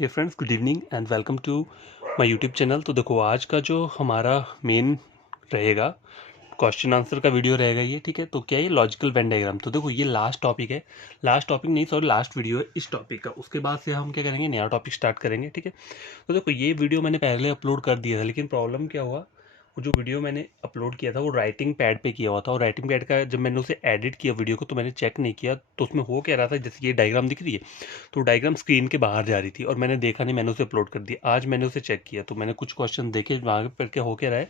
Hey friends, good evening and welcome to my YouTube channel. तो देखो, आज का जो हमारा मेन रहेगा क्वेश्चन आंसर का वीडियो रहेगा ये, ठीक है। तो क्या ये लॉजिकल वेन डायग्राम, तो देखो ये लास्ट टॉपिक है, लास्ट टॉपिक नहीं सॉरी लास्ट वीडियो है इस टॉपिक का। उसके बाद से हम क्या करेंगे, नया टॉपिक स्टार्ट करेंगे, ठीक है। तो देखो ये वीडियो मैंने पहले अपलोड कर दिया था, लेकिन प्रॉब्लम क्या हुआ, वो जो वीडियो मैंने अपलोड किया था वो राइटिंग पैड पे किया हुआ था, और राइटिंग पैड का जब मैंने उसे एडिट किया वीडियो को तो मैंने चेक नहीं किया, तो उसमें हो क्या रहा था, जैसे ये डायग्राम दिख रही है तो डायग्राम स्क्रीन के बाहर जा रही थी और मैंने देखा नहीं, मैंने उसे अपलोड कर दिया। आज मैंने उसे चेक किया तो मैंने कुछ क्वेश्चन देखे वहाँ पर क्या हो क्या रहा है,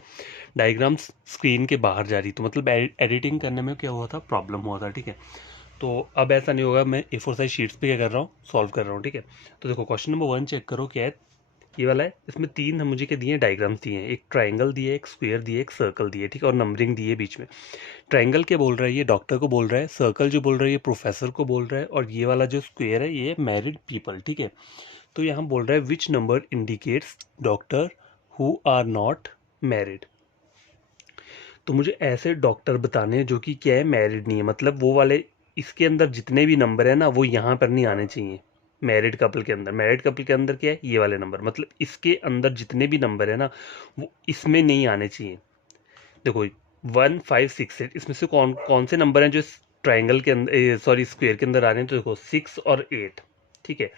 डायग्राम स्क्रीन के बाहर जा रही, तो मतलब एडिटिंग करने में क्या हुआ था, प्रॉब्लम हुआ था, ठीक है। तो अब ऐसा नहीं होगा, मैं A4 साइज शीट्स पे क्या कर रहा हूँ, सॉल्व कर रहा हूँ, ठीक है। तो देखो क्वेश्चन नंबर 1 चेक करो क्या है, ये वाला है। इसमें तीन हम मुझे क्या दिए, डायग्राम्स दिए हैं, एक ट्राइंगल दिए, एक स्क्वायर दिए, एक सर्कल दिए, ठीक है, और नंबरिंग दिए बीच में। ट्राइंगल क्या बोल रहा है, ये डॉक्टर को बोल रहा है, सर्कल जो बोल रहा है ये प्रोफेसर को बोल रहा है, और ये वाला जो स्क्वायर है ये मैरिड पीपल, ठीक है। तो यहाँ बोल रहा है which number indicates doctor who are not married. तो मुझे ऐसे डॉक्टर बताने हैं जो कि क्या है, मैरिड नहीं है, मतलब वो वाले, इसके अंदर जितने भी नंबर है ना वो यहाँ पर नहीं आने चाहिए। मैरिड कपल के अंदर, मैरिड कपल के अंदर क्या है, ये वाले नंबर, मतलब इसके अंदर जितने भी नंबर है ना वो इसमें नहीं आने चाहिए। देखो 1 5 6 8, इसमें से कौन कौन से नंबर हैं जो ट्राइंगल के अंदर, सॉरी स्क्वायर के अंदर आ रहे हैं, तो देखो 6 और 8, ठीक है।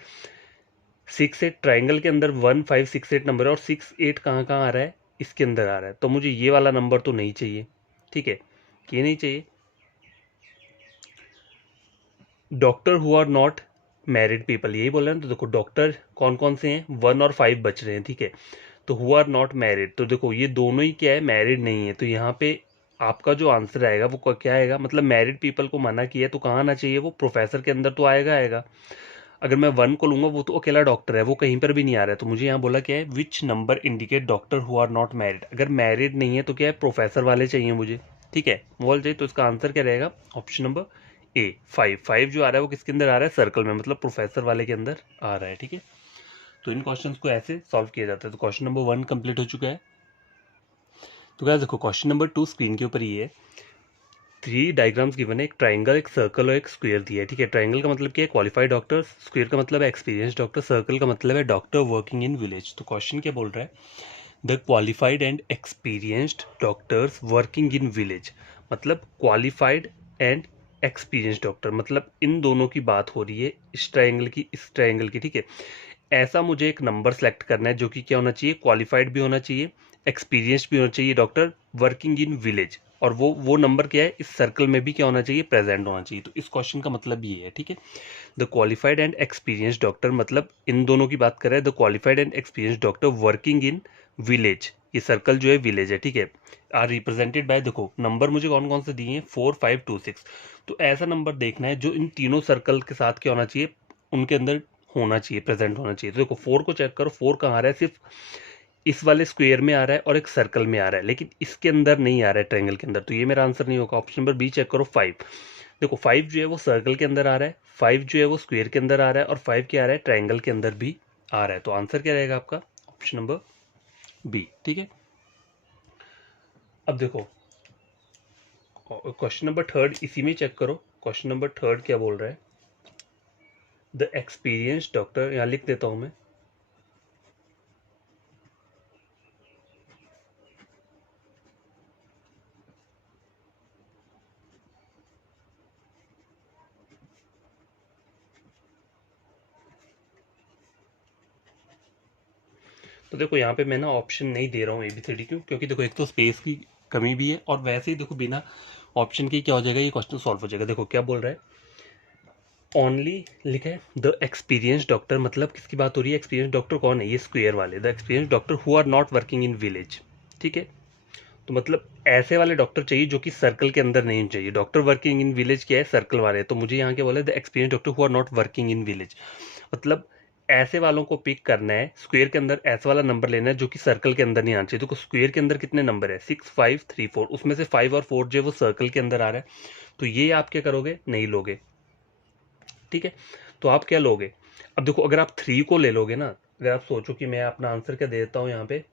6 8 ट्राइंगल के अंदर 1 5 6 8 नंबर है, और 6 8 कहाँ कहाँ आ रहा है, इसके अंदर आ रहा है, तो मुझे ये वाला नंबर तो नहीं चाहिए, ठीक है, ये नहीं चाहिए। Doctor who are not married people, यही बोल रहे हैं, तो देखो डॉक्टर कौन कौन से हैं, 1 और 5 बच रहे हैं, ठीक है। तो हु आर नॉट मैरिड, तो देखो ये दोनों ही क्या है, मैरिड नहीं है, तो यहाँ पे आपका जो आंसर आएगा वो क्या आएगा, मतलब मैरिड पीपल को मना किया है तो कहाँ आना चाहिए, वो प्रोफेसर के अंदर तो आएगा आएगा। अगर मैं 1 को लूंगा, वो तो अकेला डॉक्टर है, वो कहीं पर भी नहीं आ रहा है, तो मुझे यहाँ बोला क्या है, which number indicate doctor who are not married. अगर मैरिड नहीं है तो क्या है, प्रोफेसर वाले चाहिए मुझे, ठीक है, बोल चाहिए, तो इसका आंसर क्या रहेगा, ऑप्शन नंबर ए 5 जो आ रहा है वो किसके अंदर आ रहा है, सर्कल में, मतलब प्रोफेसर वाले के अंदर आ रहा है, ठीक है। तो इन क्वेश्चंस को ऐसे सॉल्व किया जाता है। तो क्वेश्चन नंबर 1 कंप्लीट हो चुका है। तो क्या देखो क्वेश्चन नंबर 2 स्क्रीन के ऊपर ये है, 3 डायग्राम्स गिवन है, एक ट्राइंगल, एक सर्कल और एक स्क्वायर दिया है, ठीक है। ट्राइंगल का मतलब क्या है, क्वालिफाइड डॉक्टर, स्क्वायर का मतलब है एक्सपीरियंस डॉक्टर, सर्कल का मतलब है डॉक्टर वर्किंग इन विलेज। तो क्वेश्चन क्या बोल रहा है, the qualified and experienced doctors working in village, मतलब क्वालिफाइड एंड एक्सपीरियंस डॉक्टर, मतलब इन दोनों की बात हो रही है, इस ट्राइंगल की, इस ट्राइंगल की, ठीक है। ऐसा मुझे एक नंबर सेलेक्ट करना है जो कि क्या होना चाहिए, क्वालिफाइड भी होना चाहिए, एक्सपीरियंस्ड भी होना चाहिए डॉक्टर, वर्किंग इन विलेज, और वो नंबर क्या है, इस सर्कल में भी क्या होना चाहिए, प्रेजेंट होना चाहिए। तो इस क्वेश्चन का मतलब ये है, ठीक है। The qualified and experience doctor, मतलब इन दोनों की बात कर रहा है, the qualified and experience doctor working in village, ये सर्कल जो है विलेज है, ठीक है। आर रिप्रेजेंटेड बाय, देखो नंबर मुझे कौन कौन से दिए हैं, 4 5 2 6, तो ऐसा नंबर देखना है जो इन तीनों सर्कल के साथ क्या होना चाहिए, उनके अंदर होना चाहिए, प्रेजेंट होना चाहिए। तो देखो 4 को चेक करो, 4 कहाँ आ रहा है, सिर्फ इस वाले स्क्वायर में आ रहा है और एक सर्कल में आ रहा है, लेकिन इसके अंदर नहीं आ रहा है, ट्रायंगल के अंदर, तो ये मेरा आंसर नहीं होगा। ऑप्शन नंबर बी चेक करो, 5, देखो 5 जो है वो सर्कल के अंदर आ रहा है, 5 जो है वो स्क्वायर के अंदर आ रहा है, और 5 क्या आ रहा है, ट्रायंगल के अंदर भी आ रहा है। तो आंसर क्या रहेगा आपका, ऑप्शन नंबर बी, ठीक है। अब देखो क्वेश्चन नंबर 3 इसी में चेक करो, क्वेश्चन नंबर 3 क्या बोल रहा है, द एक्सपीरियंस डॉक्टर, यहाँ लिख देता हूं मैं, तो देखो यहाँ पे मैं ना ऑप्शन नहीं दे रहा हूँ ABCD, क्यों, क्योंकि देखो एक तो स्पेस की कमी भी है, और वैसे ही देखो बिना ऑप्शन के क्या हो जाएगा, ये क्वेश्चन सॉल्व हो जाएगा। देखो क्या बोल रहा है, ओनली लिखा है द एक्सपीरियंस डॉक्टर, मतलब किसकी बात हो रही है, एक्सपीरियंस डॉक्टर कौन है, ये स्क्वायर वाले, the experience doctor who are not working in village, ठीक है। तो मतलब ऐसे वाले डॉक्टर चाहिए जो कि सर्कल के अंदर नहीं चाहिए, डॉक्टर वर्किंग इन विलेज क्या है, सर्कल वाले, तो मुझे यहाँ क्या बोला, the experience doctor who are not working in village, मतलब ऐसे वालों को पिक करना है, स्क्वायर के अंदर ऐसा वाला नंबर लेना है जो कि सर्कल के अंदर नहीं आना चाहिए। तो स्क्वायर के अंदर कितने नंबर है, 6 5 3 4, उसमें से 5 और 4 जो है वो सर्कल के अंदर आ रहा है, तो ये आप क्या करोगे, नहीं लोगे, ठीक है। तो आप क्या लोगे, अब देखो अगर आप 3 को ले लोगे ना, अगर आप सोचो कि मैं अपना आंसर क्या दे देता हूँ यहाँ पे,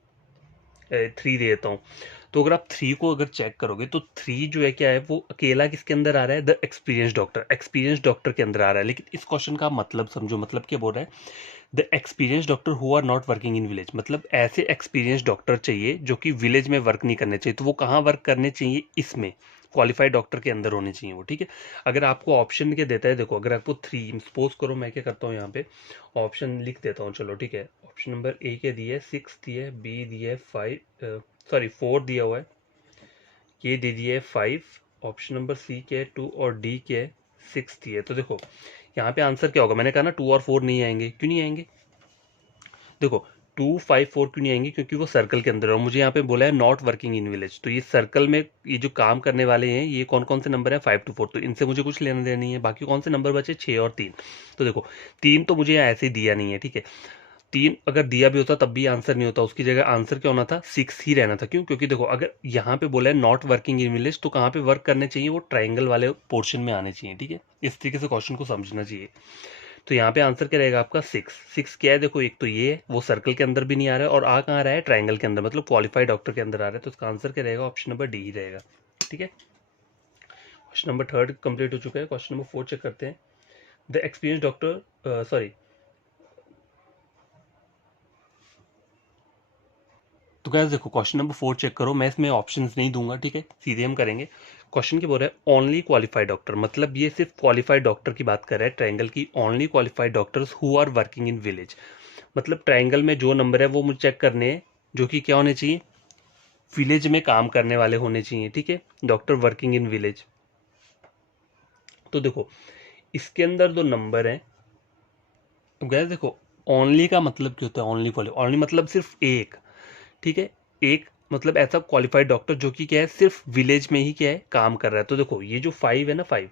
3 दे देता हूँ, तो अगर आप 3 को अगर चेक करोगे तो 3 जो है क्या है, वो अकेला किसके अंदर आ रहा है, द एक्सपीरियंस डॉक्टर के अंदर आ रहा है। लेकिन इस क्वेश्चन का मतलब समझो, मतलब क्या बोल रहा है, the experience doctor who are not working in village, मतलब ऐसे एक्सपीरियंस डॉक्टर चाहिए जो कि विलेज में वर्क नहीं करने चाहिए। तो वो कहाँ वर्क करने चाहिए, इसमें क्वालिफाइड डॉक्टर के अंदर होने चाहिए वो, ठीक है। अगर आपको ऑप्शन के देता है, देखो अगर आपको 3 सपोज करो, मैं क्या करता हूँ यहाँ पे ऑप्शन लिख देता हूँ, चलो ठीक है। ऑप्शन नंबर ए के दिए 6 दिए, बी दिए 5, सॉरी 4 दिया हुआ है, ये दे दिए 5, ऑप्शन नंबर सी के 2 और डी के 6 दिए। तो देखो यहाँ पे आंसर क्या होगा, मैंने कहा ना 2 और 4 नहीं आएंगे, क्यों नहीं आएंगे, देखो 2 5 4 क्यों नहीं आएंगे, क्योंकि वो सर्कल के अंदर है और मुझे यहाँ पे बोला है नॉट वर्किंग इन विलेज। तो ये सर्कल में ये जो काम करने वाले हैं ये कौन कौन से नंबर है, 5 to 4, तो इनसे मुझे कुछ लेना देना नहीं है। बाकी कौन से नंबर बचे, 6 और 3। तो देखो 3 तो मुझे यहाँ ऐसे ही दिया नहीं है, ठीक है। 3 अगर दिया भी होता तब भी आंसर नहीं होता, उसकी जगह आंसर क्या होना था, 6 ही रहना था। क्यों, क्योंकि देखो अगर यहाँ पे बोला है नॉट वर्किंग इन विलेज, तो कहाँ पे वर्क करने चाहिए, वो ट्राइंगल वाले पोर्शन में आने चाहिए, ठीक है। इस तरीके से क्वेश्चन को समझना चाहिए। तो यहाँ पे आंसर क्या रहेगा आपका, 6 क्या है, देखो एक तो ये है, वो सर्कल के अंदर भी नहीं आ रहा है और आ कहाँ रहा है, ट्राइंगल के अंदर, मतलब क्वालिफाइड डॉक्टर के अंदर आ रहा है। तो इसका आंसर क्या रहेगा, ऑप्शन नंबर डी ही रहेगा, ठीक है। क्वेश्चन नंबर 3 कंप्लीट हो चुका है। क्वेश्चन नंबर 4 चेक करते हैं। द एक्सपीरियंस डॉक्टर, सॉरी, तो गाइस देखो क्वेश्चन नंबर 4 चेक करो, मैं इसमें ऑप्शंस नहीं दूंगा, ठीक है, सीधे हम करेंगे। क्वेश्चन क्या बोल रहा है, ओनली क्वालिफाइड डॉक्टर, मतलब ये सिर्फ क्वालिफाइड डॉक्टर की बात कर रहा है, ट्रायंगल की, only qualified doctors who are working in village. मतलब ट्रायंगल में जो नंबर है वो मुझे चेक करने हैं जो कि क्या होने चाहिए, विलेज में काम करने वाले होने चाहिए, ठीक है, डॉक्टर वर्किंग इन विलेज। तो देखो इसके अंदर जो नंबर है, तो गैस देखो ओनली का मतलब क्या होता है, ओनली ओनली मतलब सिर्फ एक, ठीक है, एक मतलब ऐसा क्वालिफाइड डॉक्टर जो कि क्या है, सिर्फ विलेज में ही क्या है, काम कर रहा है। तो देखो ये जो 5 है ना, 5,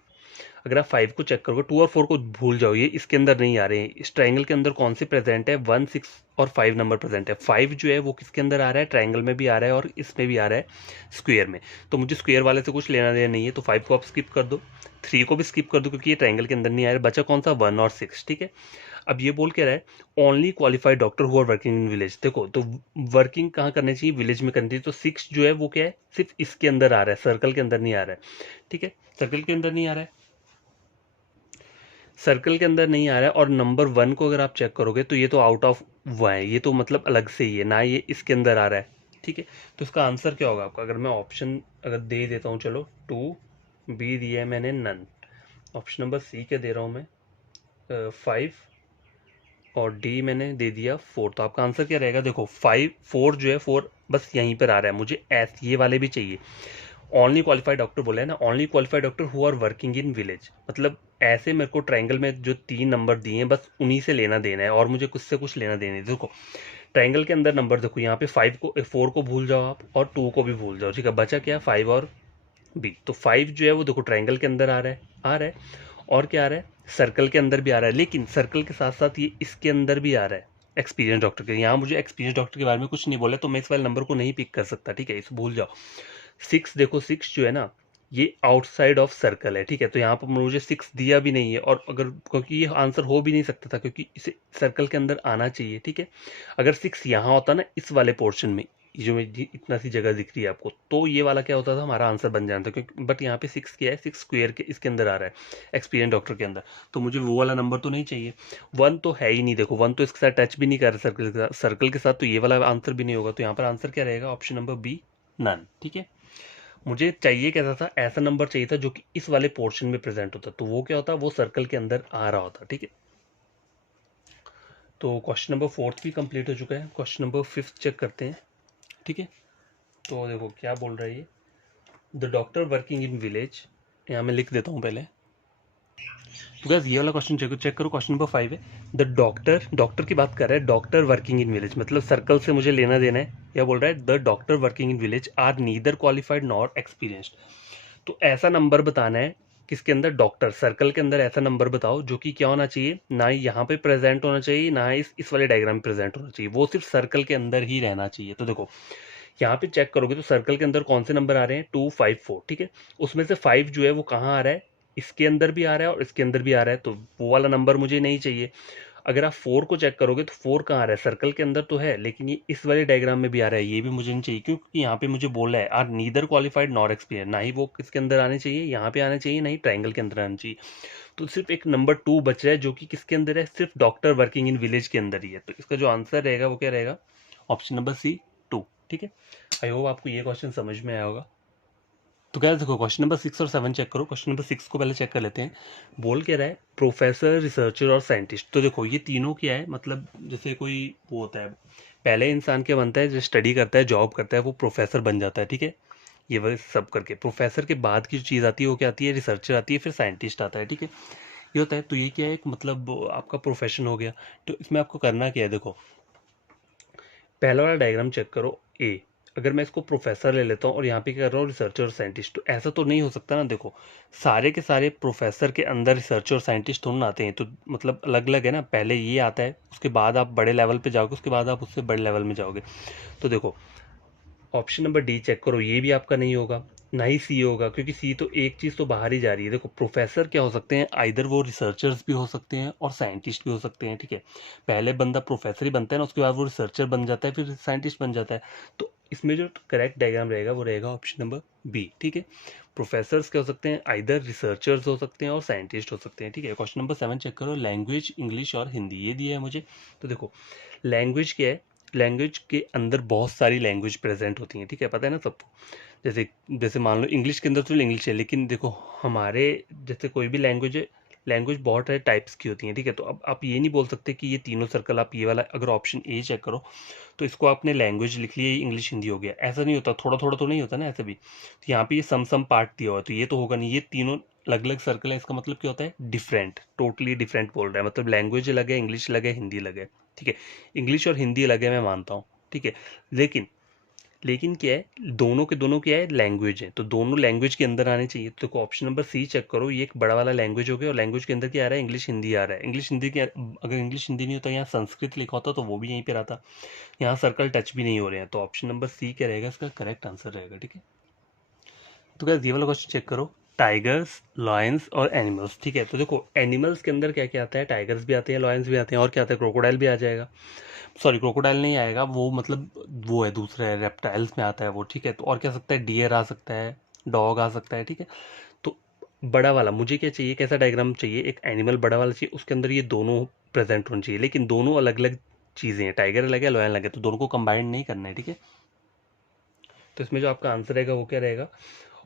अगर आप 5 को चेक करोगे, 2 और 4 को भूल जाओ, ये इसके अंदर नहीं आ रहे हैं। इस ट्राइंगल के अंदर कौन से प्रेजेंट है, 1 6 और 5 नंबर प्रेजेंट है। 5 जो है वो किसके अंदर आ रहा है, ट्राइंगल में भी आ रहा है और इसमें भी आ रहा है, स्क्वायर में। तो मुझे स्क्वायर वाले से कुछ लेना देना नहीं है, तो 5 को आप स्किप कर दो, 3 को भी स्किप कर दो क्योंकि ये ट्राइंगल के अंदर नहीं आ रहा है। बचा कौन सा, 1 और 6, ठीक है। अब ये बोल के रहा है only qualified doctor who are working in village. देखो तो वर्किंग कहाँ करनी चाहिए, विलेज में करनी चाहिए। तो 6 जो है वो क्या है, सिर्फ इसके अंदर आ रहा है, सर्कल के अंदर नहीं आ रहा है, ठीक है, सर्कल के अंदर नहीं आ रहा है, सर्कल के अंदर नहीं आ रहा है। और नंबर 1 को अगर आप चेक करोगे तो ये तो आउट ऑफ वो है, ये तो मतलब अलग से ही है ना, ये इसके अंदर आ रहा है, ठीक है। तो इसका आंसर क्या होगा आपका, अगर मैं ऑप्शन अगर दे देता हूँ, चलो 2, बी दिया है मैंने नन, ऑप्शन नंबर सी के दे रहा हूँ मैं 5 और डी मैंने दे दिया 4। तो आपका आंसर क्या रहेगा, देखो 5 4 जो है 4 बस यहीं पर आ रहा है, मुझे एस ये वाले भी चाहिए। ओनली क्वालिफाइड डॉक्टर बोला है ना, only qualified doctor who are working in village, मतलब ऐसे मेरे को ट्रायंगल में जो 3 नंबर दिए हैं बस उन्हीं से लेना देना है और मुझे कुछ से कुछ लेना देना है। देखो ट्रायंगल के अंदर नंबर देखो, यहाँ पे 5 को 4 को भूल जाओ आप और 2 को भी भूल जाओ, ठीक है, बचा क्या, 5 और बी। तो 5 जो है वो देखो ट्रायंगल के अंदर आ रहा है और क्या आ रहा है, सर्कल के अंदर भी आ रहा है, लेकिन सर्कल के साथ साथ ये इसके अंदर भी आ रहा है एक्सपीरियंस डॉक्टर के। यहाँ मुझे एक्सपीरियंस डॉक्टर के बारे में कुछ नहीं बोला तो मैं इस वाले नंबर को नहीं पिक कर सकता, ठीक है, इसे भूल जाओ। 6 देखो 6 जो है ना, ये आउटसाइड ऑफ सर्कल है, ठीक है, तो यहाँ पर मुझे 6 दिया भी नहीं है और अगर, क्योंकि ये आंसर हो भी नहीं सकता था क्योंकि इसे सर्कल के अंदर आना चाहिए, ठीक है। अगर 6 यहाँ होता ना इस वाले पोर्शन में, ये जो इतना सी जगह दिख रही है आपको, तो ये वाला क्या होता था, हमारा आंसर बन जाता था, क्योंकि बट यहाँ पे 6 क्या है, 6 स्क्वायर के इसके अंदर आ रहा है एक्सपीरियंस डॉक्टर के अंदर। तो मुझे वो वाला नंबर तो नहीं चाहिए, 1 तो है ही नहीं, देखो 1 तो इसके साथ टच भी नहीं कर रहा सर्कल के साथ, तो ये वाला आंसर भी नहीं होगा। तो यहाँ पर आंसर क्या रहेगा, ऑप्शन नंबर बी नन, ठीक है। मुझे चाहिए कैसा था, ऐसा नंबर चाहिए था जो कि इस वाले पोर्शन में प्रेजेंट होता, तो वो क्या होता, वो सर्कल के अंदर आ रहा होता, ठीक है। तो क्वेश्चन नंबर 4 भी कंप्लीट हो चुका है। क्वेश्चन नंबर 5 चेक करते हैं, ठीक है। तो देखो क्या बोल रहा है ये, the doctor working in village, यहाँ मैं लिख देता हूँ पहले। तो गैस ये वाला क्वेश्चन चेक करो, क्वेश्चन नंबर 5 है, द डॉक्टर की बात कर रहा है, डॉक्टर वर्किंग इन विलेज, मतलब सर्कल से मुझे लेना देना है। क्या बोल रहा है, the doctor working in village are neither qualified nor experienced. तो ऐसा नंबर बताना है किसके अंदर, डॉक्टर सर्कल के अंदर ऐसा नंबर बताओ जो कि क्या होना चाहिए, ना ही यहाँ पे प्रेजेंट होना चाहिए, ना ही इस वाले डायग्राम में प्रेजेंट होना चाहिए, वो सिर्फ सर्कल के अंदर ही रहना चाहिए। तो देखो यहाँ पे चेक करोगे तो सर्कल के अंदर कौन से नंबर आ रहे हैं, 2 5 4, ठीक है। उसमें से 5 जो है वो कहाँ आ रहा है, इसके अंदर भी आ रहा है और इसके अंदर भी आ रहा है, तो वो वाला नंबर मुझे नहीं चाहिए। अगर आप 4 को चेक करोगे तो 4 कहाँ आ रहा है, सर्कल के अंदर तो है, लेकिन ये इस वाले डायग्राम में भी आ रहा है, ये भी मुझे नहीं चाहिए क्योंकि यहाँ पे मुझे बोला है are neither qualified nor experience, ना ही वो किसके अंदर आने चाहिए, यहाँ पे आने चाहिए, ना ही ट्रायंगल के अंदर आने चाहिए। तो सिर्फ एक नंबर 2 बच रहा है जो कि किसके अंदर है, सिर्फ डॉक्टर वर्किंग इन विलेज के अंदर ही है। तो इसका जो आंसर रहेगा वो क्या रहेगा, ऑप्शन नंबर सी 2। ठीक है, आई होप आपको ये क्वेश्चन समझ में आया होगा। तो क्या देखो क्वेश्चन नंबर 6 और 7 चेक करो। क्वेश्चन नंबर 6 को पहले चेक कर लेते हैं। बोल क्या रहा है, प्रोफेसर, रिसर्चर और साइंटिस्ट। तो देखो ये तीनों क्या है, मतलब जैसे कोई वो होता है, पहले इंसान क्या बनता है, जो स्टडी करता है, जॉब करता है, वो प्रोफेसर बन जाता है। ठीक है, ये वह सब करके प्रोफेसर के बाद की जो चीज़ आती है वो क्या आती है, रिसर्चर आती है, फिर साइंटिस्ट आता है। ठीक है, ये होता है। तो ये क्या है, एक मतलब आपका प्रोफेशन हो गया। तो इसमें आपको करना क्या है, देखो पहला वाला डायग्राम चेक करो ए। अगर मैं इसको प्रोफेसर ले लेता हूँ और यहाँ पे क्या कर रहा हूँ, रिसर्चर और साइंटिस्ट, तो ऐसा तो नहीं हो सकता ना। देखो सारे के सारे प्रोफेसर के अंदर रिसर्चर और साइंटिस्ट थोड़ा आते हैं, तो मतलब अलग अलग है ना। पहले ये आता है, उसके बाद आप बड़े लेवल पे जाओगे, उसके बाद आप उससे बड़े लेवल में जाओगे। तो देखो ऑप्शन नंबर डी चेक करो, ये भी आपका नहीं होगा, ना ही सी होगा, क्योंकि सी तो एक चीज़ तो बाहर ही जा रही है। देखो प्रोफेसर क्या हो सकते हैं, आइदर वो रिसर्चर्स भी हो सकते हैं और साइंटिस्ट भी हो सकते हैं। ठीक है, पहले बंदा प्रोफेसर ही बनता है ना, उसके बाद वो रिसर्चर बन जाता है, फिर साइंटिस्ट बन जाता है। तो इसमें जो करेक्ट डायग्राम रहेगा वो रहेगा ऑप्शन नंबर बी। ठीक है, प्रोफेसर्स क्या हो सकते हैं, आइदर रिसर्चर्स हो सकते हैं और साइंटिस्ट हो सकते हैं। ठीक है, क्वेश्चन नंबर 7 चेक करो। लैंग्वेज इंग्लिश और हिंदी, ये दिया है मुझे। तो देखो लैंग्वेज क्या है, लैंग्वेज के अंदर बहुत सारी लैंग्वेज प्रेजेंट होती हैं। ठीक है, पता है ना सबको। जैसे जैसे मान लो इंग्लिश के अंदर तो इंग्लिश है, लेकिन देखो हमारे जैसे कोई भी लैंग्वेज है, लैंग्वेज बहुत सारे टाइप्स की होती हैं। ठीक है, तो अब आप ये नहीं बोल सकते कि ये तीनों सर्कल, आप ये वाला अगर ऑप्शन ए चेक करो तो इसको आपने लैंग्वेज लिख लिया, इंग्लिश हिंदी हो गया, ऐसा नहीं होता। थोड़ा थोड़ा तो नहीं होता ना ऐसे भी। तो यहाँ पे ये सम पार्ट दिया हुआ है, तो ये तो होगा नहीं। ये तीनों अलग अलग सर्कल है, इसका मतलब क्या होता है, डिफरेंट, टोटली डिफरेंट बोल रहा है, मतलब लैंग्वेज अलग है, इंग्लिश अलग है, हिंदी अलग है। ठीक है, इंग्लिश और हिंदी अलग है, मैं मानता हूँ। ठीक है, लेकिन लेकिन क्या है, दोनों के दोनों क्या है, लैंग्वेज है, तो दोनों लैंग्वेज के अंदर आने चाहिए। तो ऑप्शन नंबर सी चेक करो, ये एक बड़ा वाला लैंग्वेज हो गया, और लैंग्वेज के अंदर क्या आ रहा है, इंग्लिश हिंदी आ रहा है। इंग्लिश हिंदी के अगर इंग्लिश हिंदी नहीं होता, यहाँ संस्कृत लिखा होता तो वो भी यहीं पे रहता। यहाँ सर्कल टच भी नहीं हो रहे हैं, तो ऑप्शन नंबर सी क्या रहेगा, इसका करेक्ट आंसर रहेगा। ठीक है, तो क्या ये वाला क्वेश्चन चेक करो, टाइगर्स, लॉयंस और एनिमल्स। ठीक है, तो देखो एनिमल्स के अंदर क्या क्या आता है, टाइगर्स भी आते हैं, लॉयंस भी आते हैं, और क्या आता है, क्रोकोडाइल भी आ जाएगा। सॉरी क्रोकोडाइल नहीं आएगा, वो मतलब वो है दूसरा है, रेप्टाइल्स में आता है वो। ठीक है, तो और क्या सकता है, डियर आ सकता है, डॉग आ सकता है। ठीक है, तो बड़ा वाला मुझे क्या चाहिए, कैसा डायग्राम चाहिए, एक एनिमल बड़ा वाला चाहिए, उसके अंदर ये दोनों प्रेजेंट होने चाहिए, लेकिन दोनों अलग अलग चीज़ें हैं, टाइगर अलग है, लॉयन अलग है, तो दोनों को कंबाइन नहीं करना है। ठीक है, तो इसमें जो आपका आंसर रहेगा वो क्या रहेगा,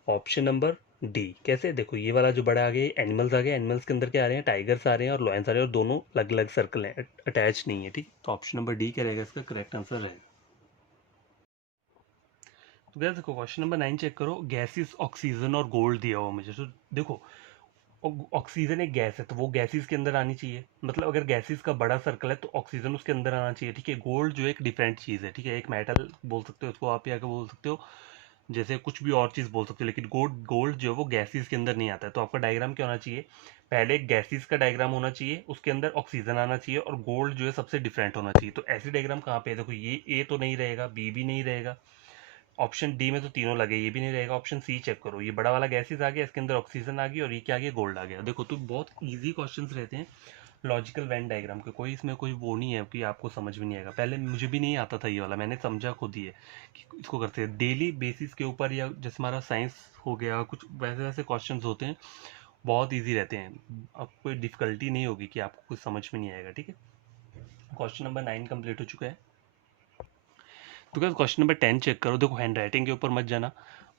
ऑप्शन नंबर डी। कैसे, देखो ये वाला जो बड़ा आ गया, एनिमल्स आ गए, एनिमल्स के अंदर क्या आ रहे हैं, टाइगर्स आ रहे हैं और लॉयंस आ रहे हैं, और दोनों अलग अलग सर्कल हैं, अटैच नहीं है। ठीक, तो ऑप्शन नंबर डी क्या रहेगा, इसका करेक्ट आंसर रहेगा। तो गैस देखो क्वेश्चन नंबर 9 चेक करो, गैसेस, ऑक्सीजन और गोल्ड दिया हुआ मुझे। तो देखो ऑक्सीजन एक गैस है, तो वो गैसेस के अंदर आनी चाहिए, मतलब अगर गैसेस का बड़ा सर्कल है तो ऑक्सीजन उसके अंदर आना चाहिए। ठीक है, गोल्ड जो एक डिफरेंट चीज़ है। ठीक है, एक मेटल बोल सकते हो उसको आप, या क्या बोल सकते हो, जैसे कुछ भी और चीज़ बोल सकते हो, लेकिन गोल्ड गोल्ड जो है वो गैसेस के अंदर नहीं आता है। तो आपका डायग्राम क्या होना चाहिए, पहले एक गैसेस का डायग्राम होना चाहिए, उसके अंदर ऑक्सीजन आना चाहिए, और गोल्ड जो है सबसे डिफरेंट होना चाहिए। तो ऐसे डायग्राम कहाँ पे है, देखो ये ए तो नहीं रहेगा, बी भी नहीं रहेगा, ऑप्शन डी में तो तीनों लगे, ये भी नहीं रहेगा। ऑप्शन सी चेक करो, ये बड़ा वाला गैसेस आ गया, इसके अंदर ऑक्सीजन आ गई, और ये क्या आ गया, गोल्ड आ गया। देखो तो बहुत इजी क्वेश्चंस रहते हैं लॉजिकल वेन डायग्राम के, कोई इसमें कोई वो नहीं है कि आपको समझ में नहीं आएगा। पहले मुझे भी नहीं आता था ये वाला, मैंने समझा खुद ही है कि इसको करते हैं डेली बेसिस के ऊपर, या जैसे हमारा साइंस हो गया, कुछ वैसे वैसे क्वेश्चन होते हैं, बहुत ईजी रहते हैं, आपको कोई डिफिकल्टी नहीं होगी कि आपको कुछ समझ में नहीं आएगा। ठीक है, क्वेश्चन नंबर 9 कंप्लीट हो चुका है। तो क्या क्वेश्चन नंबर 10 चेक करो। देखो हैंड राइटिंग के ऊपर मत जाना,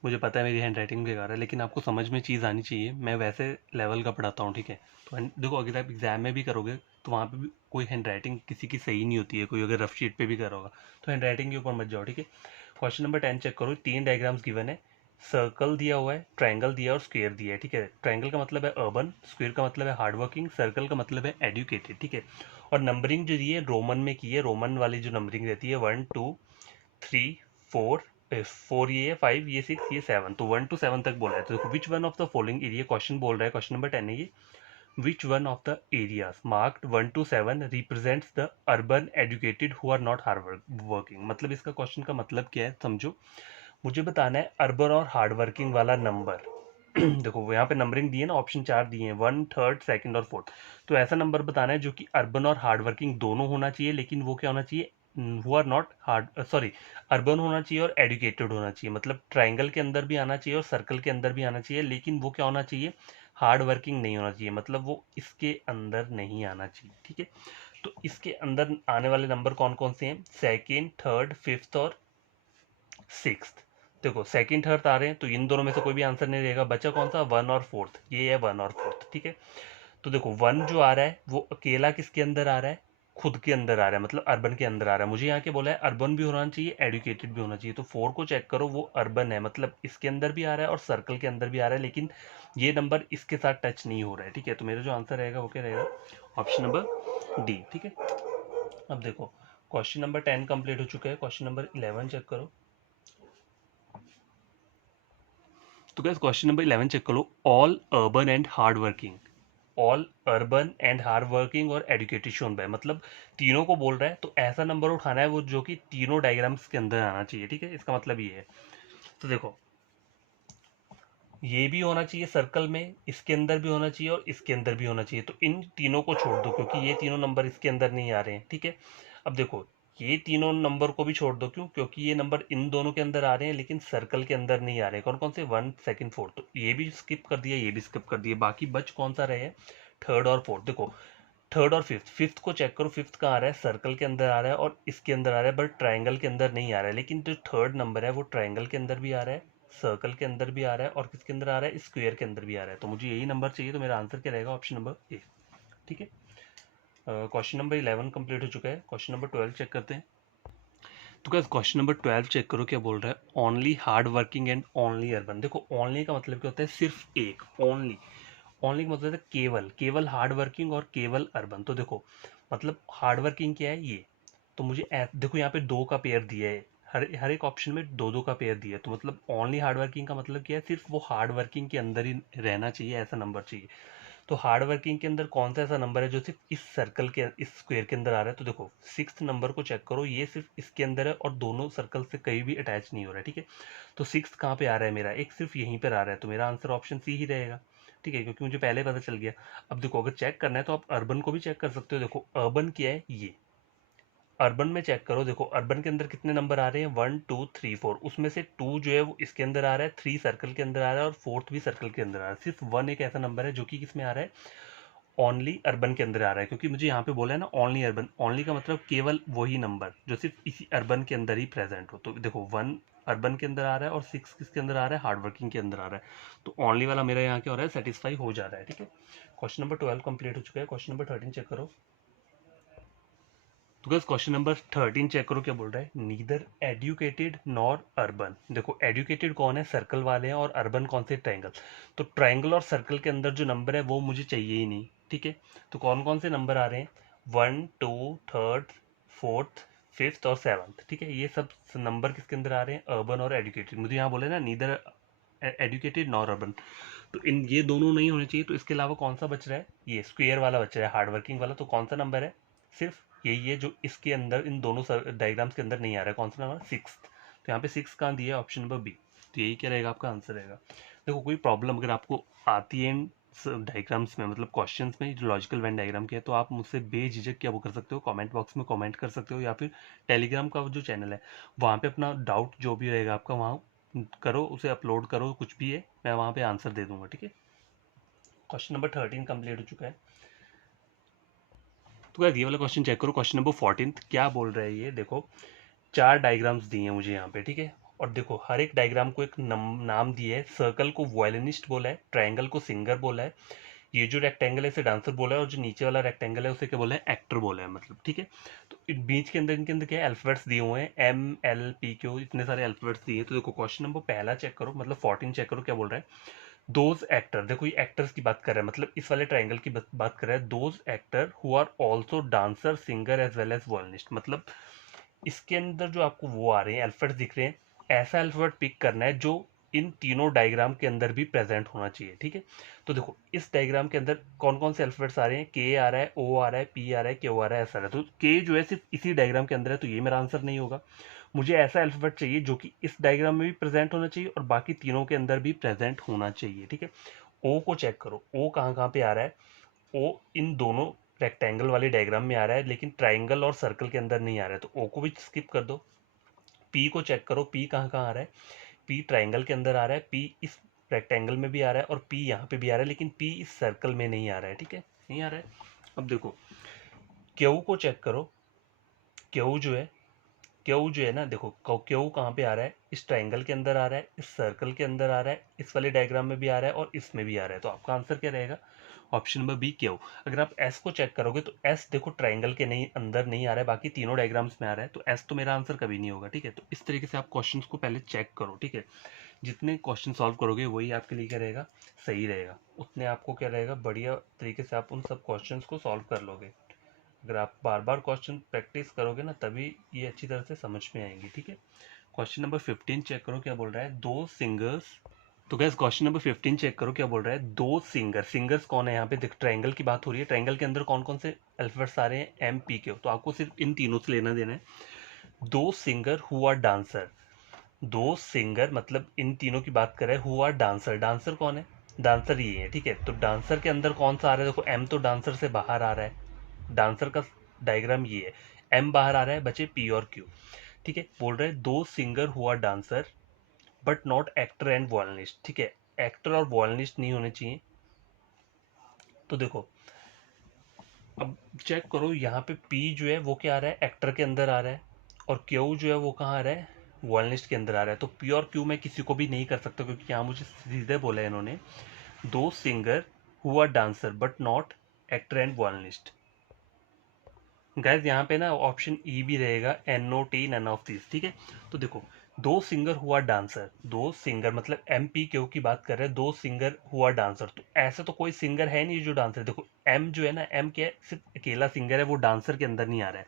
मुझे पता है मेरी हैंड राइटिंग बेकार है, लेकिन आपको समझ में चीज़ आनी चाहिए, मैं वैसे लेवल का पढ़ाता हूँ। ठीक है, तो देखो अगर आप एग्जाम में भी करोगे तो वहाँ पे भी कोई हैंड राइटिंग किसी की सही नहीं होती है, कोई अगर रफ शीट पे भी करोगा तो हैंड राइटिंग के ऊपर मत जाओ। ठीक है, क्वेश्चन नंबर 10 चेक करो, 3 डायग्राम्स गिवन है, सर्कल दिया हुआ है, ट्रायंगल दिया है और स्क्वायर दिया है। ठीक है, ट्रायंगल का मतलब है अर्बन, स्क्वायर का मतलब है हार्ड वर्किंग, सर्कल का मतलब है एडुकेटेड। ठीक है, और नंबरिंग जो दी है रोमन में की है, रोमन वाली जो नंबरिंग रहती है 1 2 3 4, 4 ये है, 5 ये, 6 ये, 7, तो 1 to 7 तक बोला है। तो देखो which one of the following area, question बोल रहा है, क्वेश्चन नंबर 10 है ये, which one of the areas marked 1 to 7 represents the urban educated who are not hard working. मतलब इसका क्वेश्चन का मतलब क्या है, समझो, मुझे बताना है अर्बन और हार्ड वर्किंग वाला नंबर देखो यहाँ पे नंबरिंग दी है ना, ऑप्शन 4 दिए हैं, 1, 3, 2 और 4। तो ऐसा नंबर बताना है जो कि अर्बन और हार्ड वर्किंग दोनों होना चाहिए, लेकिन वो क्या होना चाहिए, who are not hard, sorry, urban होना चाहिए और एडुकेटेड होना चाहिए। मतलब ट्राइंगल के अंदर भी आना चाहिए और सर्कल के अंदर भी आना चाहिए, लेकिन वो क्या होना चाहिए, हार्ड वर्किंग नहीं होना चाहिए, मतलब वो इसके अंदर नहीं आना चाहिए। ठीक है, तो इसके अंदर आने वाले नंबर कौन कौन से हैं, सेकेंड, थर्ड, फिफ्थ और सिक्स्थ। देखो सेकंड थर्ड आ रहे हैं, तो इन दोनों में से कोई भी आंसर नहीं रहेगा, बचा कौन सा, वन और फोर्थ, ये है वन और फोर्थ। ठीक है, तो देखो वन जो आ रहा है वो अकेला किसके अंदर आ रहा है, खुद के अंदर आ रहा है, मतलब अर्बन के अंदर आ रहा है। मुझे यहाँ के बोला है अर्बन भी होना चाहिए, एडुकेटेड भी होना चाहिए, तो फोर को चेक करो, वो अर्बन है, मतलब इसके अंदर भी आ रहा है और सर्कल के अंदर भी आ रहा है, लेकिन ये नंबर इसके साथ टच नहीं हो रहा है। ठीक है, तो मेरा जो आंसर रहेगा वो क्या रहेगा, ऑप्शन नंबर डी। ठीक है, अब देखो क्वेश्चन नंबर 10 कंप्लीट हो चुका है, क्वेश्चन नंबर 11 चेक करो। तो गैस क्वेश्चन नंबर 11 चेक करो, all urban and hard working, all urban and hard working और एडुकेटेड शोन बाय, मतलब तीनों को बोल रहा है, तो ऐसा नंबर उठाना है वो जो कि तीनों डायग्राम्स के अंदर आना चाहिए। ठीक है, इसका मतलब ये है, तो देखो ये भी होना चाहिए सर्कल में, इसके अंदर भी होना चाहिए और इसके अंदर भी होना चाहिए, तो इन तीनों को छोड़ दो क्योंकि ये तीनों नंबर इसके अंदर नहीं आ रहे हैं। ठीक है, अब देखो ये तीनों नंबर को भी छोड़ दो, क्यों, क्योंकि ये नंबर इन दोनों के अंदर आ रहे हैं लेकिन सर्कल के अंदर नहीं आ रहे हैं। कौन कौन से, वन, सेकंड, फोर्थ, तो ये भी स्किप कर दिया, ये भी स्किप कर दिया, बाकी बच कौन सा रहे, थर्ड और फोर्थ। देखो थर्ड और फिफ्थ, फिफ्थ को चेक करो, फिफ्थ कहाँ आ रहा है, सर्कल के अंदर आ रहा है और इसके अंदर आ रहा है, बट ट्राइंगल के अंदर नहीं आ रहा है, लेकिन जो थर्ड नंबर है वो ट्राइंगल के अंदर भी आ रहा है, सर्कल के अंदर भी आ रहा है और किसके अंदर आ रहा है, स्क्वायर के अंदर भी आ रहा है, तो मुझे यही नंबर चाहिए, तो मेरा आंसर क्या रहेगा, ऑप्शन नंबर ए। ठीक है, क्वेश्चन नंबर 11 कंप्लीट हो चुका है, क्वेश्चन नंबर 12 चेक करते हैं। तो क्या क्वेश्चन नंबर 12 चेक करो, क्या बोल रहा है, only hard working and only urban. देखो ओनली का मतलब क्या होता है, सिर्फ एक, ओनली, ओनली का मतलब है केवल, केवल हार्ड वर्किंग और केवल अर्बन। तो देखो मतलब हार्ड वर्किंग क्या है ये, तो मुझे देखो यहाँ पे दो का पेयर दिया है, हर हर एक ऑप्शन में दो दो का पेयर दिया है, तो मतलब ओनली हार्ड वर्किंग का मतलब क्या है, सिर्फ वो हार्ड वर्किंग के अंदर ही रहना चाहिए, ऐसा नंबर चाहिए। तो हार्ड वर्किंग के अंदर कौन सा ऐसा नंबर है जो सिर्फ इस सर्कल के, इस स्क्वायर के अंदर आ रहा है, तो देखो सिक्स नंबर को चेक करो, ये सिर्फ इसके अंदर है और दोनों सर्कल से कहीं भी अटैच नहीं हो रहा है। ठीक है, तो सिक्स कहाँ पे आ रहा है मेरा, एक सिर्फ यहीं पर आ रहा है, तो मेरा आंसर ऑप्शन सी ही रहेगा। ठीक है, क्योंकि मुझे पहले पता चल गया। अब देखो अगर चेक करना है तो आप अर्बन को भी चेक कर सकते हो, देखो अर्बन क्या है, ये अर्बन में चेक करो, देखो अर्बन के अंदर कितने नंबर आ रहे हैं, 1, 2, 3, 4, उसमें से 2 जो है वो इसके अंदर आ रहा है, 3 सर्कल के अंदर आ रहा है और फोर्थ भी सर्कल के अंदर आ रहा है, सिर्फ 1 एक ऐसा नंबर है जो कि किसमें आ रहा है, ओनली अर्बन के अंदर आ रहा है, क्योंकि मुझे यहाँ पे बोला है ना ओनली अर्बन, ओनली का मतलब केवल वही नंबर जो सिर्फ इसी अर्बन के अंदर ही प्रेजेंट हो। तो देखो 1 अर्बन के अंदर आ रहा है और 6 किसके अंदर आ रहा है, हार्ड वर्किंग के अंदर आ रहा है, तो ओनली वाला मेरा यहाँ क्या हो रहा है, सेटिस्फाई हो जा रहा है। ठीक है, क्वेश्चन नंबर 12 कंप्लीट हो चुका है, क्वेश्चन नंबर 13 चेक करो। तो गाइस क्वेश्चन नंबर 13 चेक करो, क्या बोल रहा है, नीदर एडुकेटेड नॉर अर्बन। देखो एडुकेटेड कौन है, सर्कल वाले हैं, और अर्बन कौन से, ट्रायंगल। तो ट्रायंगल और सर्कल के अंदर जो नंबर है वो मुझे चाहिए ही नहीं। ठीक है, तो कौन कौन से नंबर आ रहे हैं, 1, 2, थर्ड, फोर्थ, फिफ्थ और सेवन्थ। ठीक है, ये सब नंबर किसके अंदर आ रहे हैं, अर्बन और एडुकेटेड। मुझे यहाँ बोले ना नीदर एडुकेटेड नॉर अर्बन, तो इन ये दोनों नहीं होने चाहिए, तो इसके अलावा कौन सा बच रहा है, ये स्क्वायर वाला बच रहा है, हार्ड वर्किंग वाला, तो कौन सा नंबर है, सिर्फ यही है जो इसके अंदर, इन दोनों डायग्राम्स के अंदर नहीं आ रहा है, कौन सा नंबर, सिक्स। तो यहाँ पे सिक्स कहाँ दिया है, ऑप्शन नंबर बी, तो यही क्या रहेगा आपका आंसर रहेगा। देखो कोई प्रॉब्लम अगर आपको आती है डायग्राम्स में, मतलब क्वेश्चंस में जो लॉजिकल वेन डायग्राम के है, तो आप मुझसे बेझिझक क्या वो कर सकते हो, कमेंट बॉक्स में कमेंट कर सकते हो, या फिर टेलीग्राम का जो चैनल है वहाँ पे अपना डाउट जो भी रहेगा आपका वहाँ करो, उसे अपलोड करो, कुछ भी है मैं वहाँ पे आंसर दे दूंगा। ठीक है, क्वेश्चन नंबर 13 कंप्लीट हो चुका है। तो यार ये वाला क्वेश्चन चेक करो, क्वेश्चन नंबर 14 क्या बोल रहा है, ये देखो चार डायग्राम्स दिए हैं मुझे यहाँ पे। ठीक है, और देखो हर एक डायग्राम को एक नाम दिया है, सर्कल को वायलिनिस्ट बोला है, ट्रायंगल को सिंगर बोला है, ये जो रेक्टेंगल है इसे डांसर बोला है, और जो नीचे वाला रेक्टेंगल है उसे क्या बोला है, एक्टर बोला है, मतलब। ठीक है, तो बीच के अंदर इनके अंदर क्या है, अल्फाबेट्स दिए हुए हैं, MLPQ, इतने सारे अल्फाबेट्स दिए हैं। तो देखो क्वेश्चन नंबर पहला चेक करो, मतलब 14 चेक करो, क्या बोल रहा है, दोज एक्टर, देखो ये एक्टर्स की बात कर रहा है, मतलब इस वाले ट्रायंगल की बात कर रहा है, those actor who are also dancer, singer as well as violinist, मतलब इसके अंदर जो आपको वो आ रहे हैं अल्फाबेट्स दिख रहे हैं, ऐसा अल्फाबेट पिक करना है जो इन तीनों डायग्राम के अंदर भी प्रेजेंट होना चाहिए। ठीक है, तो देखो इस डायग्राम के अंदर कौन कौन से अल्फाबेट्स आ रहे हैं, के आ रहा है, ओ आ रहा है, पी आ रहा है, क्यू आ रहा है, एस आ रहा है, तो के जो है सिर्फ इसी डायग्राम के अंदर है, तो ये मेरा आंसर नहीं होगा। मुझे ऐसा अल्फ़ाबेट चाहिए जो कि इस डायग्राम में भी प्रेजेंट होना चाहिए और बाकी तीनों के अंदर भी प्रेजेंट होना चाहिए, ठीक है। ओ को चेक करो, ओ कहाँ कहाँ पे आ रहा है। ओ इन दोनों रेक्टेंगल वाले डायग्राम में आ रहा है, लेकिन ट्राइंगल और सर्कल के अंदर नहीं आ रहा है, तो ओ को भी स्किप कर दो। पी को चेक करो, पी कहाँ कहाँ आ रहा है। पी ट्राइंगल के अंदर आ रहा है, पी इस रेक्टेंगल में भी आ रहा है और पी यहाँ पे भी आ रहा है, लेकिन पी इस सर्कल में नहीं आ रहा है, ठीक है, नहीं आ रहा है। अब देखो क्यू को चेक करो, क्यू जो है, क्यू जो है ना, देखो क्यू कहाँ पे आ रहा है, इस ट्राइंगल के अंदर आ रहा है, इस सर्कल के अंदर आ रहा है, इस वाले डायग्राम में भी आ रहा है और इसमें भी आ रहा है, तो आपका आंसर क्या रहेगा, ऑप्शन नंबर बी क्यू। अगर आप एस को चेक करोगे तो एस देखो ट्राइंगल के नहीं अंदर नहीं आ रहा है, बाकी तीनों डायग्राम्स में आ रहा है, तो एस तो मेरा आंसर कभी नहीं होगा, ठीक है। तो इस तरीके से आप क्वेश्चन को पहले चेक करो, ठीक है। जितने क्वेश्चन सॉल्व करोगे वही आपके लिए क्या रहेगा, सही रहेगा, उतने आपको क्या रहेगा, बढ़िया तरीके से आप उन सब क्वेश्चन को सॉल्व कर लोगे। अगर आप बार बार क्वेश्चन प्रैक्टिस करोगे ना, तभी ये अच्छी तरह से समझ में आएंगे, ठीक है। क्वेश्चन नंबर 15 चेक करो क्या बोल रहा है, दो सिंगर्स। तो गैस क्वेश्चन नंबर 15 चेक करो क्या बोल रहा है, दो सिंगर, सिंगर्स कौन है यहाँ पे, देख ट्रायंगल की बात हो रही है, ट्रायंगल के अंदर कौन कौन से अल्फाबेट्स आ रहे हैं, एम पी क्यू, तो आपको सिर्फ इन तीनों से लेना देना है। दो सिंगर हु आर डांसर, दो सिंगर मतलब इन तीनों की बात कर रहे हैं, हु आर डांसर, डांसर कौन है, डांसर ये है, ठीक है। तो डांसर के अंदर कौन सा आ रहा है, देखो एम तो डांसर से बाहर आ रहा है, डांसर का डायग्राम ये है, एम बाहर आ रहा है, बचे पी और क्यू, ठीक है। बोल रहे हैं दो सिंगर हुआ dancer but not actor and violinist, ठीक है, एक्टर और वॉयलिनिस्ट नहीं होने चाहिए। तो देखो अब चेक करो, यहाँ पे पी जो है वो क्या आ रहा है, एक्टर के अंदर आ रहा है, और क्यू जो है वो कहाँ आ रहा है, वॉयलिनिस्ट के अंदर आ रहा है। तो पी और क्यू मैं किसी को भी नहीं कर सकता, क्योंकि यहाँ मुझे सीधे बोला है इन्होंने, दो सिंगर हुआ dancer but not actor and violinist. Guess यहाँ पे ना ऑप्शन ई भी रहेगा, N O T none of this, ठीक है। तो देखो दो सिंगर हुआ डांसर, दो सिंगर मतलब एम पी क्यू की बात कर रहे हैं, दो सिंगर हुआ डांसर, तो ऐसे तो कोई सिंगर है नहीं जो डांसर, देखो एम जो है ना, एम क्या है, सिर्फ अकेला सिंगर है, वो डांसर के अंदर नहीं आ रहा है।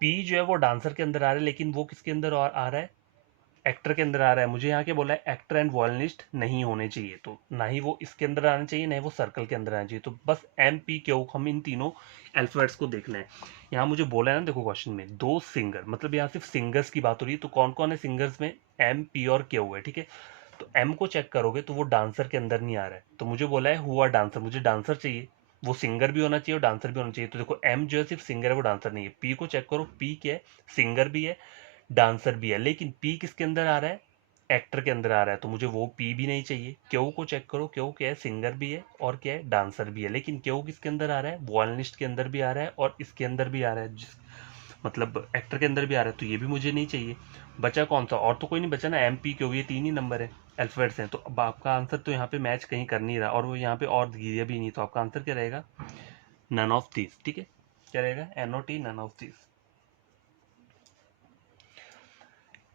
पी जो है वो डांसर के अंदर आ रहा है, लेकिन वो किसके अंदर आ रहा है, एक्टर के अंदर आ रहा है। मुझे यहाँ क्या बोला है, एक्टर एंड वॉयलिनिस्ट नहीं होने चाहिए, तो ना ही वो इसके अंदर आना चाहिए, ना ही वो सर्कल के अंदर आना चाहिए, तो बस एम पी क्यू हम इन तीनों अल्फाबेट्स को देखना है। यहाँ मुझे बोला है ना, देखो क्वेश्चन में दो सिंगर, मतलब यहाँ सिर्फ सिंगर्स की बात हो रही है, तो कौन कौन है सिंगर्स में, एम पी और क्यू है, ठीक है। तो एम को चेक करोगे तो वो डांसर के अंदर नहीं आ रहा है, तो मुझे बोला है हुआ डांसर, मुझे डांसर चाहिए, वो सिंगर भी होना चाहिए और डांसर भी होना चाहिए। तो देखो एम जो है सिर्फ सिंगर है, वो डांसर नहीं है। पी को चेक करो, पी क्या है, सिंगर भी है डांसर भी है, लेकिन पी किसके अंदर आ रहा है, एक्टर के अंदर आ रहा है, तो मुझे वो पी भी नहीं चाहिए। क्यू को चेक करो, क्यू क्या है, सिंगर भी है और क्या है, डांसर भी है, लेकिन क्यू किसके अंदर आ रहा है, वॉयलिनिस्ट के अंदर भी आ रहा है और इसके अंदर भी आ रहा है, जिस मतलब एक्टर के अंदर भी आ रहा है, तो ये भी मुझे नहीं चाहिए। बचा कौन सा, और तो कोई नहीं बचा ना, एम पी क्यू, ये तीन ही नंबर है, अल्फाबेट्स हैं, तो अब आपका आंसर तो यहाँ पे मैच कहीं कर नहीं रहा, और वो यहाँ पे और दिया भी नहीं, तो आपका आंसर क्या रहेगा, नन ऑफ दिस, ठीक है, क्या रहेगा, N O T none of this.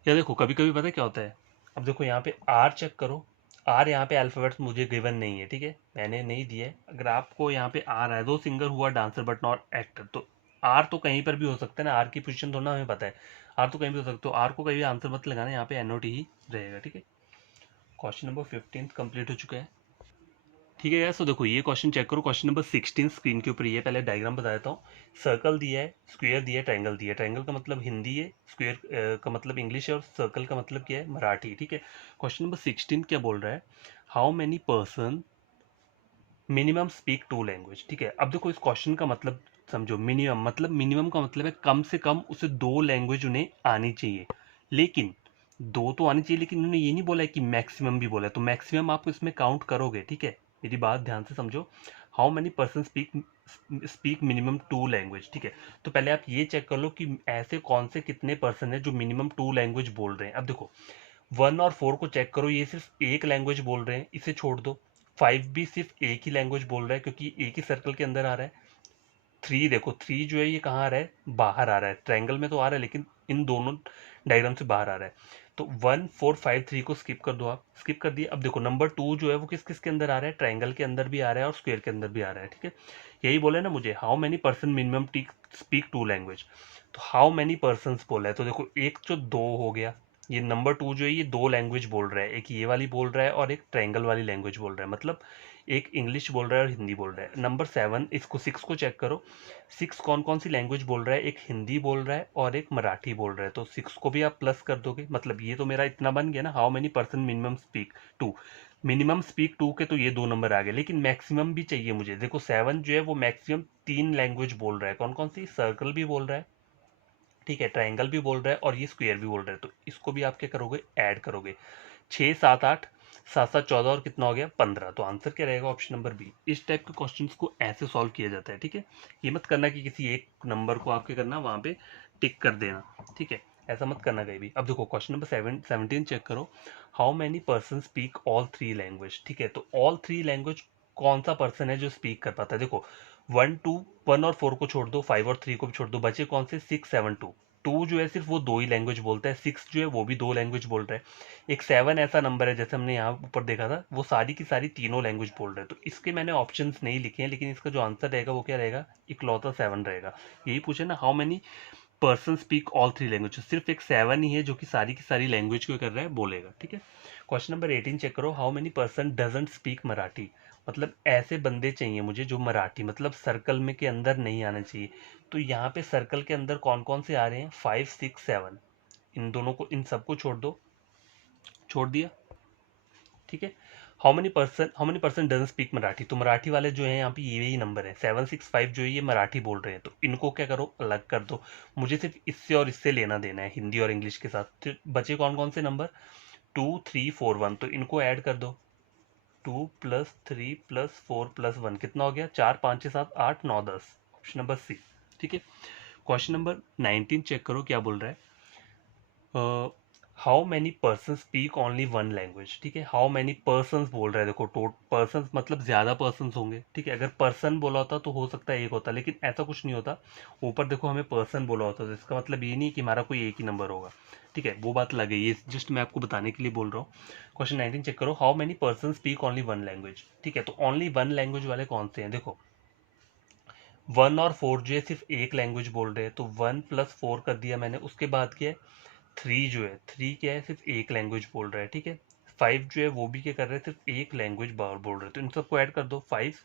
या देखो कभी कभी पता है क्या होता है, अब देखो यहाँ पे आर चेक करो, आर यहाँ पे अल्फाबेट्स मुझे गिवन नहीं है, ठीक है, मैंने नहीं दिया है। अगर आपको यहाँ पे आर है, दो सिंगर हुआ डांसर बट नॉट एक्टर, तो आर तो कहीं पर भी हो सकता है ना, आर की पोजीशन थोड़ा हमें पता है, आर तो कहीं भी हो सकता है, तो आर को कहीं भी आंसर मत लगाना, यहाँ पे एनओटी ही रहेगा, ठीक है। क्वेश्चन नंबर 15 कंप्लीट हो चुका है, ठीक है यार। तो देखो ये क्वेश्चन चेक करो, क्वेश्चन नंबर 16 स्क्रीन के ऊपर, ये पहले डायग्राम बता देता हूँ। सर्कल दिया है, स्क्वायर दिया है, ट्रायंगल दिया है, ट्रायंगल का मतलब हिंदी है, स्क्वायर का मतलब इंग्लिश है, और सर्कल का मतलब क्या है, मराठी, ठीक है। क्वेश्चन नंबर 16 क्या बोल रहा है, how many person minimum speak two language, ठीक है। अब देखो इस क्वेश्चन का मतलब समझो, मिनिमम मतलब, मिनिमम का मतलब है कम से कम उसे दो लैंग्वेज उन्हें आनी चाहिए, लेकिन दो तो आनी चाहिए, लेकिन उन्होंने ये नहीं बोला है कि मैक्सिमम भी बोला है, तो मैक्सिमम आप इसमें काउंट करोगे, ठीक है। मेरी बात ध्यान से समझो, how many person speak minimum two language, ठीक है। तो पहले आप ये चेक कर लो कि ऐसे कौन से कितने पर्सन है जो मिनिमम टू लैंग्वेज बोल रहे हैं। अब देखो 1 और 4 को चेक करो, ये सिर्फ एक लैंग्वेज बोल रहे हैं, इसे छोड़ दो। 5 भी सिर्फ एक ही लैंग्वेज बोल रहा है, क्योंकि एक ही सर्कल के अंदर आ रहा है। 3 देखो, 3 जो है ये कहाँ आ रहा है, बाहर आ रहा है, ट्रायंगल में तो आ रहा है, लेकिन इन दोनों डायग्राम से बाहर आ रहा है। तो 1 4 5 3 को स्किप कर दो, आप स्किप कर दिए। अब देखो नंबर 2 जो है वो किस किस के अंदर आ रहा है, ट्रायंगल के अंदर भी आ रहा है और स्क्वायर के अंदर भी आ रहा है, ठीक है। यही बोले ना मुझे, how many person minimum speak two language, तो हाउ मेनी पर्सन बोला है, तो देखो एक जो दो हो गया, ये नंबर 2 जो है ये दो लैंग्वेज बोल रहा है, एक ये वाली बोल रहा है और एक ट्रायंगल वाली लैंग्वेज बोल रहा है, मतलब एक इंग्लिश बोल रहा है और हिंदी बोल रहा है। नंबर 7, इसको 6 को चेक करो। 6 कौन कौन सी लैंग्वेज बोल रहा है, एक हिंदी बोल रहा है और एक मराठी बोल रहा है, तो 6 को भी आप प्लस कर दोगे। मतलब ये तो मेरा इतना बन गया ना, how many person minimum speak 2, minimum speak 2 के तो ये 2 नंबर आ गए, लेकिन मैक्सिमम भी चाहिए मुझे। देखो 7 जो है वो मैक्सिमम 3 लैंग्वेज बोल रहा है, कौन कौन सी, सर्कल भी बोल रहा है, ठीक है, ट्रायंगल भी बोल रहा है और ये स्क्वायर भी बोल रहा है, तो इसको भी आप क्या करोगे, ऐड करोगे। 6 7 8, 7 7 14 और कितना हो गया 15, तो आंसर क्या रहेगा, ऑप्शन नंबर बी। इस टाइप के क्वेश्चंस को ऐसे सॉल्व किया जाता है, ठीक है। ये मत करना कि किसी एक नंबर को आप क्या करना वहां पे टिक कर देना, ठीक है, ऐसा मत करना कहीं भी। अब देखो क्वेश्चन नंबर 17 चेक करो। How many person speak all 3 language, ठीक है, तो ऑल 3 लैंग्वेज कौन सा पर्सन है जो स्पीक कर पाता है। देखो 1 और 4 को छोड़ दो, 5 और 3 को भी छोड़ दो, बचे कौन से, 6 7 2। 2 जो है सिर्फ वो 2 ही लैंग्वेज बोलता है, 6 जो है वो भी 2 लैंग्वेज बोल रहा है। एक 7 ऐसा नंबर है, जैसे हमने यहाँ ऊपर देखा था, वो सारी की सारी तीनों लैंग्वेज बोल रहे हैं। तो इसके मैंने ऑप्शंस नहीं लिखे हैं, लेकिन इसका जो आंसर रहेगा वो क्या रहेगा, इकलौता 7 रहेगा। यही पूछे ना, how many person speak all 3 language, सिर्फ एक 7 ही है जो कि सारी की सारी लैंग्वेज को कर रहा है, बोलेगा, ठीक है। क्वेश्चन नंबर 18 चेक करो। How many person doesn't speak Marathi, मतलब ऐसे बंदे चाहिए मुझे जो मराठी, मतलब सर्कल में के अंदर नहीं आना चाहिए। तो यहाँ पे सर्कल के अंदर कौन कौन से आ रहे हैं, 5 6 7, इन दोनों को, इन सबको छोड़ दो, छोड़ दिया, ठीक है। How many person doesn't speak Marathi, तो मराठी वाले जो है यहाँ पे ये ही नंबर है 7 6 5 जो है ये मराठी बोल रहे हैं, तो इनको क्या करो, अलग कर दो। मुझे सिर्फ इससे और इससे लेना देना है, हिंदी और इंग्लिश के साथ। तो बचे कौन कौन से नंबर, 2 3 4 1, तो इनको ऐड कर दो। 2 + 3 + 4 + 1 कितना हो गया, 4 5 6 7 8 9 10, ऑप्शन नंबर सी, ठीक है। क्वेश्चन नंबर 19 चेक करो क्या बोल रहा है। How many person speak only one language, ठीक है, हाउ मैनी पर्सन बोल रहा है। देखो पर्सन मतलब ज्यादा पर्सन होंगे, ठीक है। अगर पर्सन बोला होता तो हो सकता है एक होता, लेकिन ऐसा कुछ नहीं होता। ऊपर देखो हमें पर्सन बोला होता, तो इसका मतलब ये नहीं कि हमारा कोई एक ही नंबर होगा, ठीक है, वो बात लग गई, ये जस्ट मैं आपको बताने के लिए बोल रहा हूँ। क्वेश्चन 19 चेक करो। How many person speak only one language, ठीक है, तो ओनली वन लैंग्वेज वाले कौन से हैं। देखो 1 और 4 जो है सिर्फ एक लैंग्वेज बोल रहे हैं, तो 1 + 4 कर दिया मैंने। उसके बाद क्या है, 3 जो है, 3 क्या है, सिर्फ एक लैंग्वेज बोल रहा है, ठीक है। 5 जो है वो भी क्या कर रहे हैं, सिर्फ एक लैंग्वेज बोल रहे हैं, तो इन सबको ऐड कर दो। 5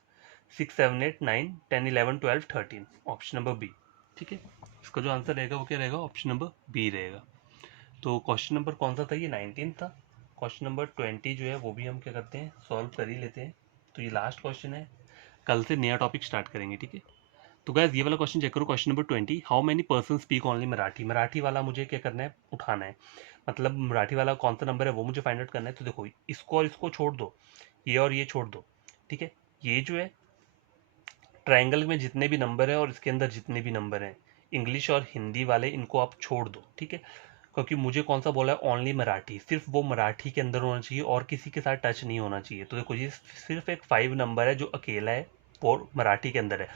6 7 8 9 10 11 12 13, ऑप्शन नंबर बी, ठीक है। इसका जो आंसर रहेगा वो क्या रहेगा, ऑप्शन नंबर बी रहेगा। तो क्वेश्चन नंबर कौन सा था, ये 19 था। क्वेश्चन नंबर 20 जो है वो भी हम क्या करते हैं, सॉल्व कर ही लेते हैं। तो ये लास्ट क्वेश्चन है, कल से नया टॉपिक स्टार्ट करेंगे, ठीक है। तो गैस ये वाला क्वेश्चन चेक करो। Question number 20, how many person speak only Marathi, Marathi वाला मुझे क्या करना है, उठाना है। मतलब मराठी वाला कौन सा नंबर है वो मुझे फाइंड आउट करना है। तो देखो इसको और इसको छोड़ दो, ये और ये छोड़ दो, ठीक है। ये जो है ट्रायंगल में जितने भी नंबर है और इसके अंदर जितने भी नंबर हैं, इंग्लिश और हिंदी वाले, इनको आप छोड़ दो, ठीक है। क्योंकि मुझे कौन सा बोला है, ओनली मराठी, सिर्फ वो मराठी के अंदर होना चाहिए और किसी के साथ टच नहीं होना चाहिए। तो देखो ये सिर्फ एक 5 नंबर है जो अकेला है और मराठी के अंदर है।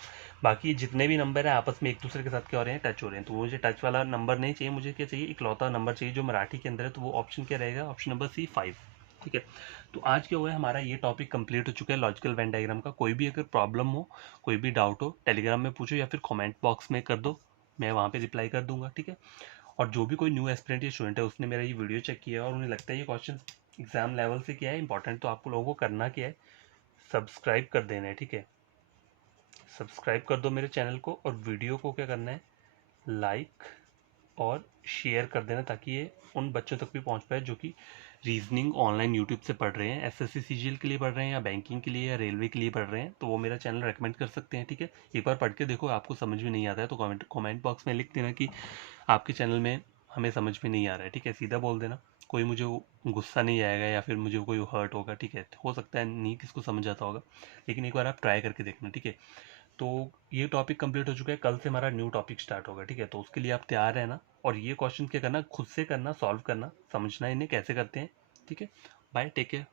बाकी जितने भी नंबर है आपस में एक दूसरे के साथ क्या हो रहे हैं, टच हो रहे हैं। तो मुझे टच वाला नंबर नहीं चाहिए, मुझे क्या चाहिए, इकलौता नंबर चाहिए जो मराठी के अंदर है। तो वो ऑप्शन क्या रहेगा, ऑप्शन नंबर सी 5, ठीक है। तो आज क्या हुआ है, हमारा ये टॉपिक कंप्लीट हो चुका है लॉजिकल वेन डायग्राम का। कोई भी अगर प्रॉब्लम हो, कोई भी डाउट हो, टेलीग्राम में पूछो या फिर कमेंट बॉक्स में कर दो, मैं वहाँ पे रिप्लाई कर दूंगा, ठीक है। और जो भी कोई न्यू एस्पिरेंट या स्टूडेंट है उसने मेरा ये वीडियो चेक किया और उन्हें लगता है ये क्वेश्चन एग्जाम लेवल से क्या है इंपॉर्टेंट, तो आपको लोगों को करना क्या है, सब्सक्राइब कर देना है, ठीक है। सब्सक्राइब कर दो मेरे चैनल को और वीडियो को क्या करना है, लाइक और शेयर कर देना, ताकि ये उन बच्चों तक भी पहुंच पाए जो कि रीजनिंग ऑनलाइन यूट्यूब से पढ़ रहे हैं, एसएससी सीजीएल के लिए पढ़ रहे हैं या बैंकिंग के लिए या रेलवे के लिए पढ़ रहे हैं, तो वो मेरा चैनल रेकमेंड कर सकते हैं, ठीक है। एक बार पढ़ के देखो, आपको समझ में नहीं आता है तो कमेंट बॉक्स में लिख देना कि आपके चैनल में हमें समझ में नहीं आ रहा है, ठीक है, सीधा बोल देना। कोई मुझे गुस्सा नहीं आएगा या फिर मुझे कोई हर्ट होगा, ठीक है। हो सकता है नहीं किसको समझ आता होगा, लेकिन एक बार आप ट्राई करके देखना, ठीक है। तो ये टॉपिक कंप्लीट हो चुका है, कल से हमारा न्यू टॉपिक स्टार्ट होगा, ठीक है। तो उसके लिए आप तैयार रहना और ये क्वेश्चन क्या करना, खुद से करना, सॉल्व करना, समझना इन्हें कैसे करते हैं, ठीक है। Bye, take care.